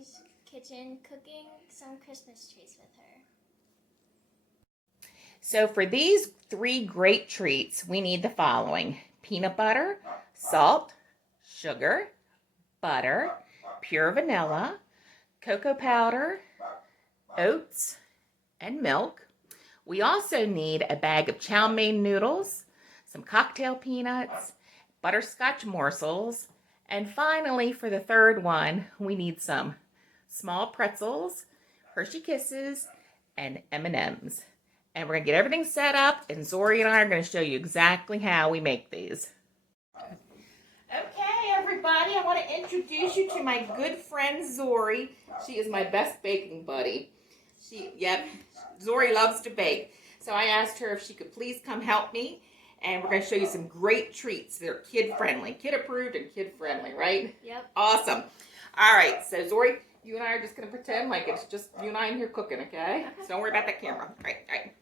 Zori's kitchen cooking some Christmas trees with her. So for these 3 great treats, we need the following: peanut butter, salt, sugar, butter, pure vanilla, cocoa powder, oats, and milk. We also need a bag of chow mein noodles, some cocktail peanuts, butterscotch morsels, and finally, for the third one, we need some small pretzels, Hershey Kisses, and M&Ms. And we're going to get everything set up, and Zori and I are going to show you exactly how we make these. Okay, everybody, I want to introduce you to my good friend Zori. She is my best baking buddy. Zori loves to bake. So I asked her if she could please come help me, and we're going to show you some great treats that are kid-friendly. Kid-approved and kid-friendly, right? Yep. Awesome. All right, so Zori, you and I are just going to pretend like it's just you and I in here cooking, okay? So don't worry about that camera. All right.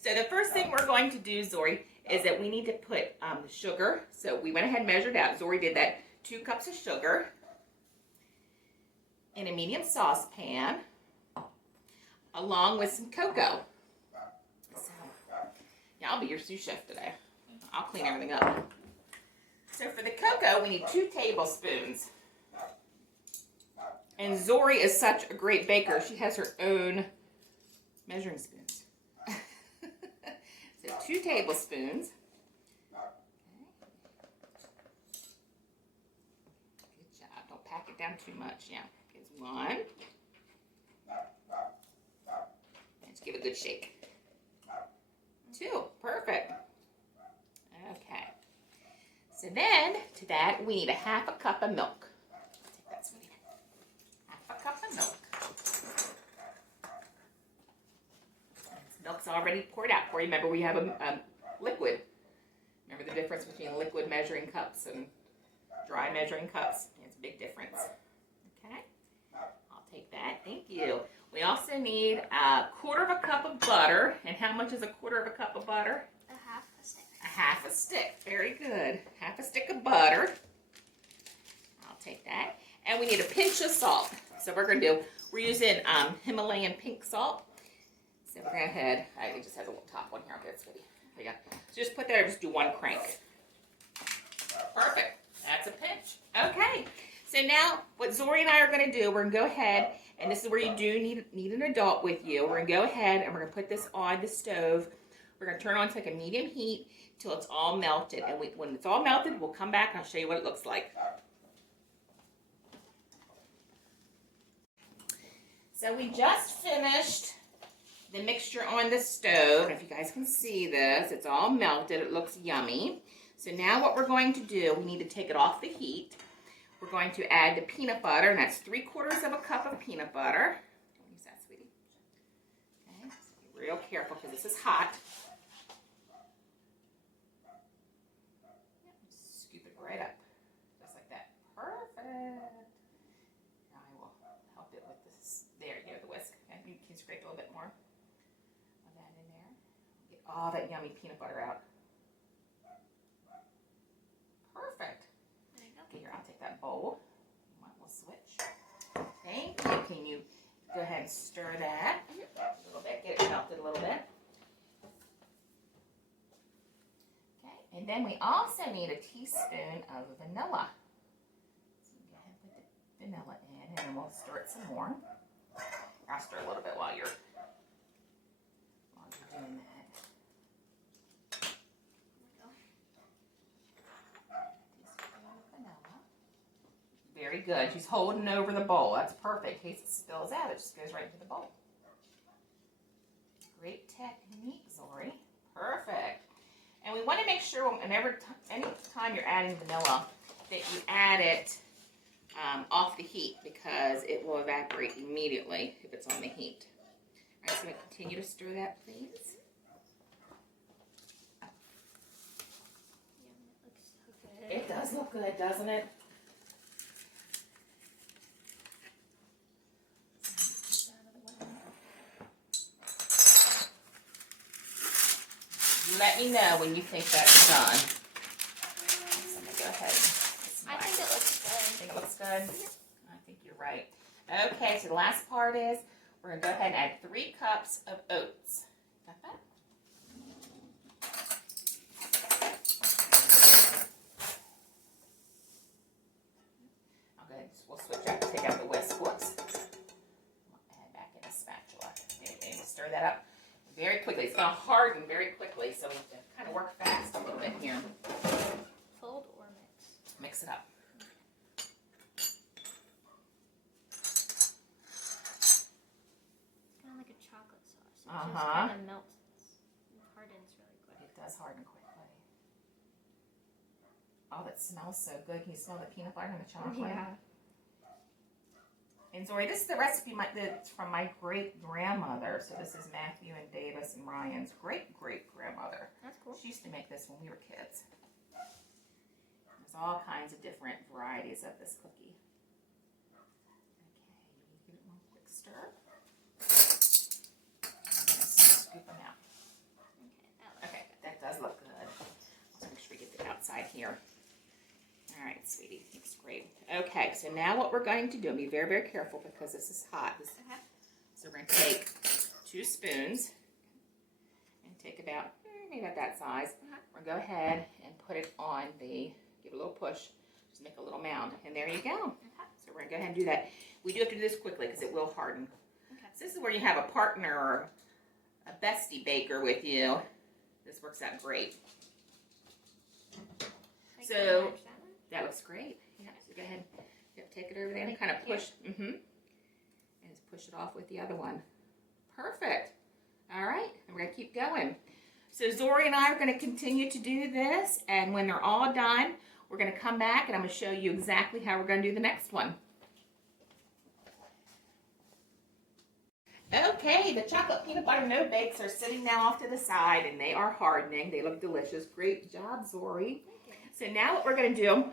So the first thing we're going to do, Zori, is that we need to put the sugar. So we went ahead and measured out. Zori did that. 2 cups of sugar in a medium saucepan, along with some cocoa. So, yeah, I'll be your sous chef today. I'll clean everything up. So for the cocoa, we need 2 tablespoons. And Zori is such a great baker. She has her own measuring spoons. So 2 tablespoons. Good job. Don't pack it down too much. Yeah. Here's 1. Let's give it a good shake. 2. Perfect. Okay. So then, to that, we need a 1/2 cup of milk. Take that, sweetie. 1/2 cup of milk. Milk's already poured out for you. Remember, we have a liquid. Remember the difference between liquid measuring cups and dry measuring cups? It's a big difference. Okay, I'll take that. Thank you. We also need a 1/4 cup of butter. And how much is a 1/4 cup of butter? A 1/2 stick. A 1/2 stick. Very good. 1/2 stick of butter. I'll take that. And we need a pinch of salt. So we're using Himalayan pink salt. So we're going to head, it just has a little top one here. Okay, sweetie. There you go. So just put that, just do 1 crank. Perfect. That's a pinch. Okay. So now what Zori and I are going to do, we're going to go ahead, and this is where you do need an adult with you. We're going to go ahead and we're going to put this on the stove. We're going to turn it on to like a medium heat till it's all melted. And when it's all melted, we'll come back and I'll show you what it looks like. So we just finished the mixture on the stove. If you guys can see this, it's all melted. It looks yummy. So now what we're going to do, we need to take it off the heat. We're going to add the peanut butter, and that's 3/4 cup of peanut butter. Use that, sweetie. Okay, so be real careful because this is hot. Yep, scoop it right up, just like that. Perfect. Now I will help it with this. There you go, the whisk. And you can scrape a little bit more of that in there. Get all that yummy peanut butter out. Perfect. Okay, here, I'll take that bowl. We'll switch. Thank you. Can you go ahead and stir that a little bit? Get it melted a little bit. Okay, and then we also need a teaspoon of vanilla. So you go ahead and put the vanilla in, and then we'll stir it some more. I'll stir a little bit while you're doing that. Very good. She's holding over the bowl. That's perfect. In case it spills out, it just goes right into the bowl. Great technique, Zori. Perfect. And we want to make sure any time you're adding vanilla that you add it off the heat because it will evaporate immediately if it's on the heat. All right, so we continue to stir that, please. Yeah, it looks so good. It does look good, doesn't it? Let me know when you think that's done. So I'm going to go ahead and I think it looks good. Think it looks good? I think you're right. Okay, so the last part is we're going to go ahead and add 3 cups of oats. Got that? I'll go ahead and we'll switch out, take out the whisk. Whoops. Add back in a spatula. And stir that up very quickly. It's going to harden very quickly, so we have to kind of work fast a little bit here. Fold or mix? Mix it up. It's kind of like a chocolate sauce. It Uh-huh. just kind of melts and hardens really quick. It does harden quickly. Oh, that smells so good. Can you smell the peanut butter and the chocolate? Yeah. And Zori, this is the recipe that's from my great-grandmother. So this is Matthew and Davis and Ryan's great-great-grandmother. That's cool. She used to make this when we were kids. There's all kinds of different varieties of this cookie. Okay, give it one quick stir. I'm going to scoop them out. Okay, that does look good. Let's make sure we get the outside here. All right, sweetie, looks great. Okay, so now what we're going to do, and be very, very careful because this is hot. So we're going to take 2 spoons and take about, maybe about that size. We're going to go ahead and put it on the, give it a little push, just make a little mound. And there you go. So we're going to go ahead and do that. We do have to do this quickly because it will harden. So this is where you have a partner or a bestie baker with you. This works out great. So that looks great. Yeah, so go ahead, take it over there and kind of push, and just push it off with the other one. Perfect. All right, and we're gonna keep going. So Zori and I are gonna continue to do this, and when they're all done, we're gonna come back and I'm gonna show you exactly how we're gonna do the next one. Okay, the chocolate peanut butter no bakes are sitting now off to the side, and they are hardening. They look delicious. Great job, Zori. So now what we're going to do,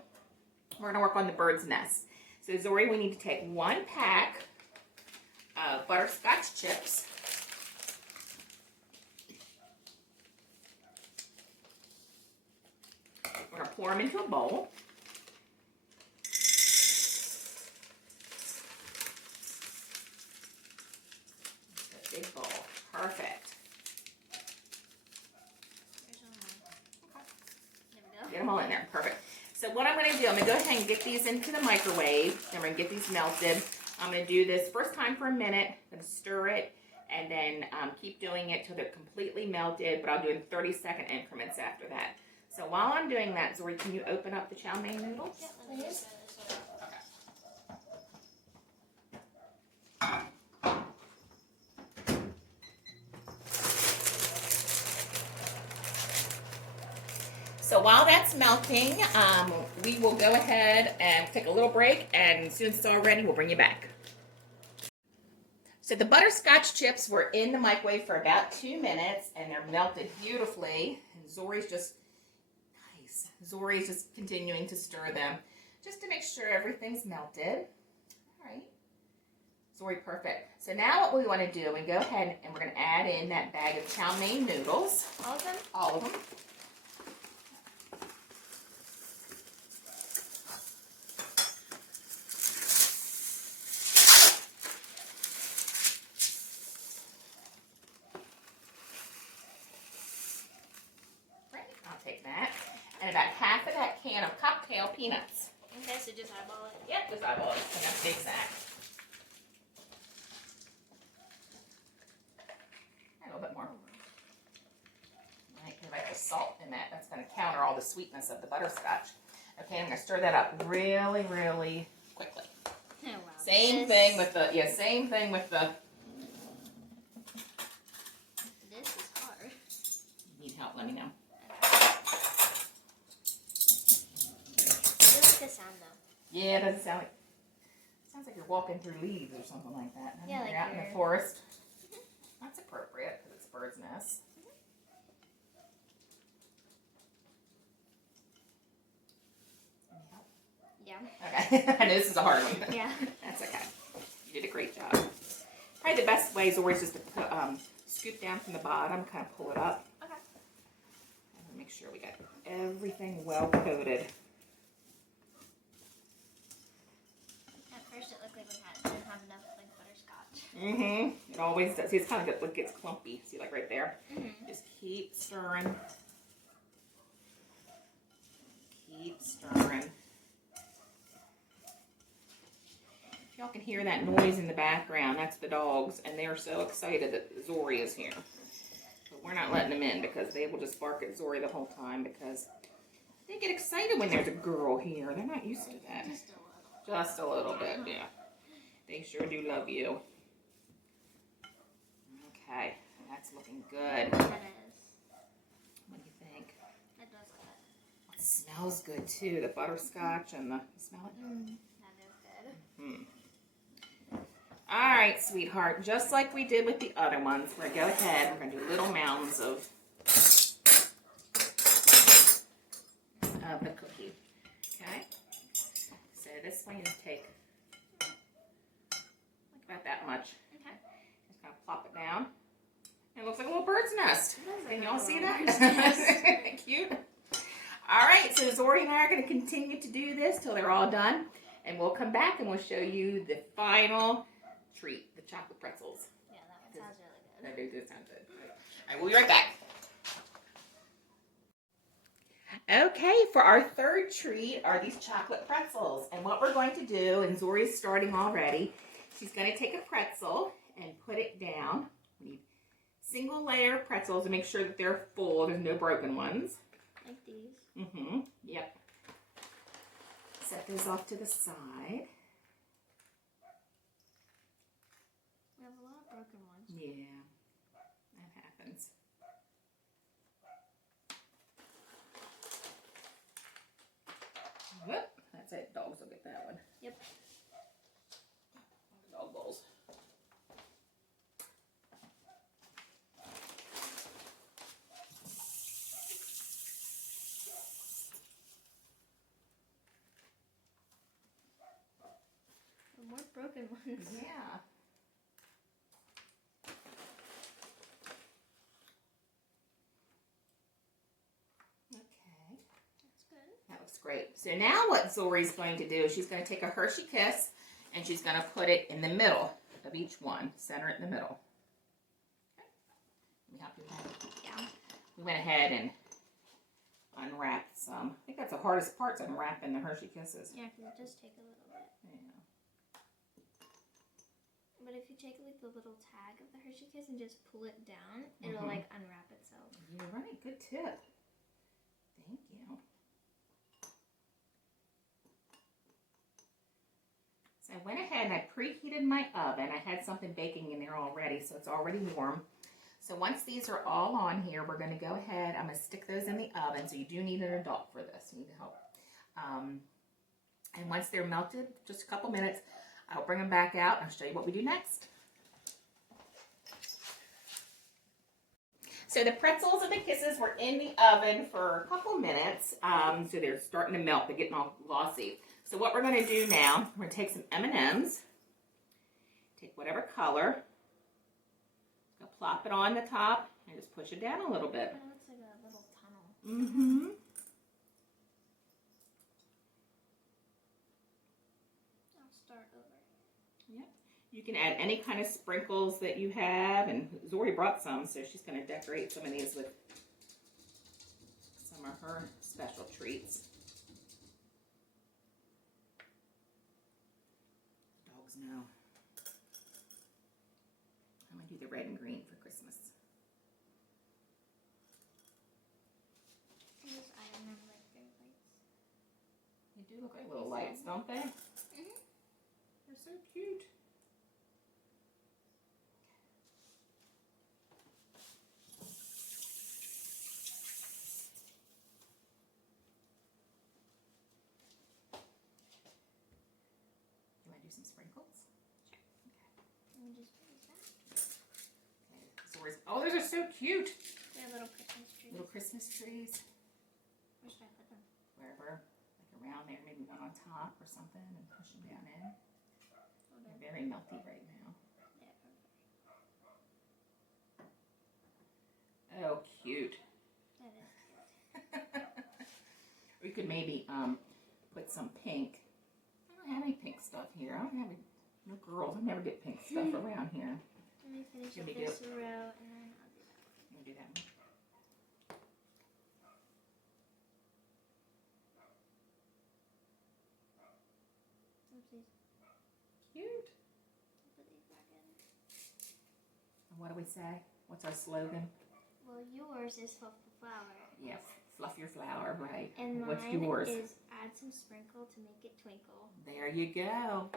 we're going to work on the bird's nest. So Zori, we need to take 1 pack of butterscotch chips. We're going to pour them into a bowl. A big bowl. Perfect. Get them all in there. Perfect. So what I'm going to do, I'm going to go ahead and get these into the microwave. And we're going to get these melted. I'm going to do this first time for a minute. I'm going to stir it. And then keep doing it till they're completely melted. But I'll do it in 30-second increments after that. So while I'm doing that, Zori, can you open up the chow mein noodles? Yeah, let me just So while that's melting, we will go ahead and take a little break, and as soon as it's all ready, we'll bring you back. So the butterscotch chips were in the microwave for about 2 minutes, and they're melted beautifully. And Zori's just continuing to stir them, just to make sure everything's melted. All right. Zori, perfect. So now what we want to do, we go ahead and we're going to add in that bag of chow mein noodles. all of them? All of them. Take that, and about half of that can of cocktail peanuts. Okay, so just eyeball it? Yep, just eyeball it. And that's the exact. A little bit more. Right, because I put salt in that. That's going to counter all the sweetness of the butterscotch. Okay, I'm going to stir that up really, really quickly. Oh, wow. Same thing with the, same thing with the. This is hard. Need help, let me know. The sound though. Yeah, it doesn't sound like. It sounds like you're walking through leaves or something like that. Yeah, you're like out in the forest. That's appropriate because it's bird's nest. Yeah. Okay, I know this is a hard one. Yeah. That's okay. You did a great job. Probably the best way is always just to put, scoop down from the bottom, kind of pull it up. Okay. And make sure we got everything well coated. At first it looked like we didn't have enough It always does. See, it's kind of like gets clumpy. See, like right there. Just keep stirring. Keep stirring. Y'all can hear that noise in the background. That's the dogs, and they're so excited that Zori is here. But we're not letting them in because they will just bark at Zori the whole time because they get excited when there's a girl here. They're not used to that. Just a little bit, yeah. They sure do love you. Okay, that's looking good. It is. What do you think? It does good. It smells good too. The butterscotch and the, you smell it? That is good. All right, sweetheart. Just like we did with the other ones, we're gonna go ahead. We're gonna do little mounds of the cookie. Okay. So this one you take like about that much. Okay. Just gonna plop it down. It looks like a little bird's nest. Can y'all see bird's that? Cute. All right, so Zori and I are going to continue to do this till they're all done, and we'll come back and we'll show you the final treat, the chocolate pretzels. Yeah, that one sounds really good. That does sound good. All right, we'll be right back. Okay, for our third treat are these chocolate pretzels, and what we're going to do, and Zori's starting already, she's going to take a pretzel and put it down. We need single layer pretzels to make sure that they're full. There's no broken ones. Like these. Yep. Set those off to the side. We have a lot of broken ones. Yeah, that happens. Whoop. That's it. Dogs will get that one. Yep. Dog bowls. More broken ones. Yeah. Okay. That's good. That looks great. So now what Zori's going to do, she's going to take a Hershey Kiss and she's going to put it in the middle of each one. Center it in the middle. Okay. Let me help you with that. Yeah. We went ahead and unwrapped some. I think that's the hardest part, is unwrapping the Hershey Kisses. Yeah, because it does take a little bit. Yeah. But if you take like the little tag of the Hershey Kiss and just pull it down, it'll like unwrap itself. You're right. Good tip. Thank you. So I went ahead and I preheated my oven. I had something baking in there already, so it's already warm. So once these are all on here, we're going to go ahead. I'm going to stick those in the oven. So you do need an adult for this. You need help. And once they're melted, just a couple minutes, I'll bring them back out and I'll show you what we do next. So the pretzels and the kisses were in the oven for a couple minutes. So they're starting to melt. They're getting all glossy. So what we're going to do now, we're going to take some M&Ms. Take whatever color. Gonna plop it on the top and just push it down a little bit. It looks like a little tunnel. I'll start over. Yep. You can add any kind of sprinkles that you have, and Zori brought some, so she's going to decorate some of these with some of her special treats. Dogs know. I'm going to do the red and green for Christmas. I just iron them like they're lights. They do look like little lights, don't they? They're so cute. You want to do some sprinkles? Let me just use that. Okay. Oh, those are so cute. They're little Christmas trees. Little Christmas trees. Where should I put them? Wherever, like around there, maybe one on top or something, and push them down in. They're very melty right now. Yeah, perfect. Oh, cute. That is cute. We could maybe put some pink. I don't have any pink stuff here. I don't have any No girls, I never get pink stuff around here. Let me finish Let up me this do row and then I'll do that. Let me do that one. Oopsies. Cute. Put these back in. And what do we say? What's our slogan? Well, yours is fluff the flour. Yes, fluff your flour, right. And What's mine yours? is add some sprinkle to make it twinkle. There you go.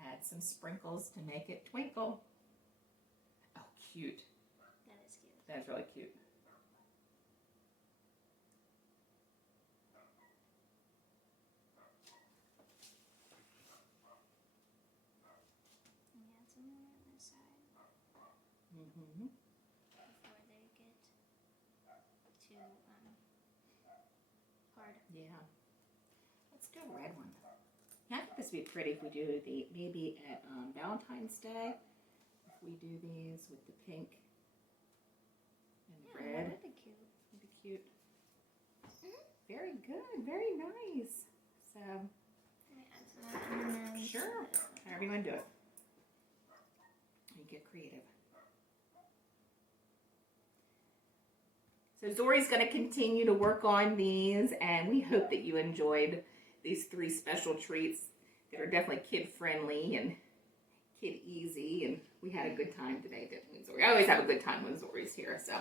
Add some sprinkles to make it twinkle. Oh, cute. That is cute. That's really cute. And add some more on this side Mm-hmm. before they get too hard. Yeah. Let's do a red one. I think this would be pretty if we do the, maybe at Valentine's Day, if we do these with the pink and the Yeah, red. that would be cute. It'd be cute. Very good. Very nice. So, Let me add some more and then sure. However you want to do it. You get creative. So Zori's going to continue to work on these, and we hope that you enjoyed these 3 special treats that are definitely kid-friendly and kid-easy, and we had a good time today, didn't we, Zori? I always have a good time when Zori's here, so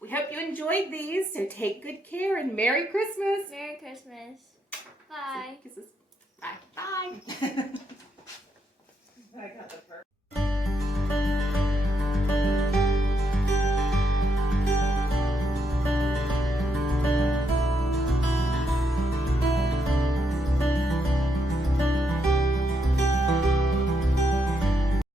we hope you enjoyed these, so take good care, and Merry Christmas! Merry Christmas. Bye. Kisses. Bye. Bye.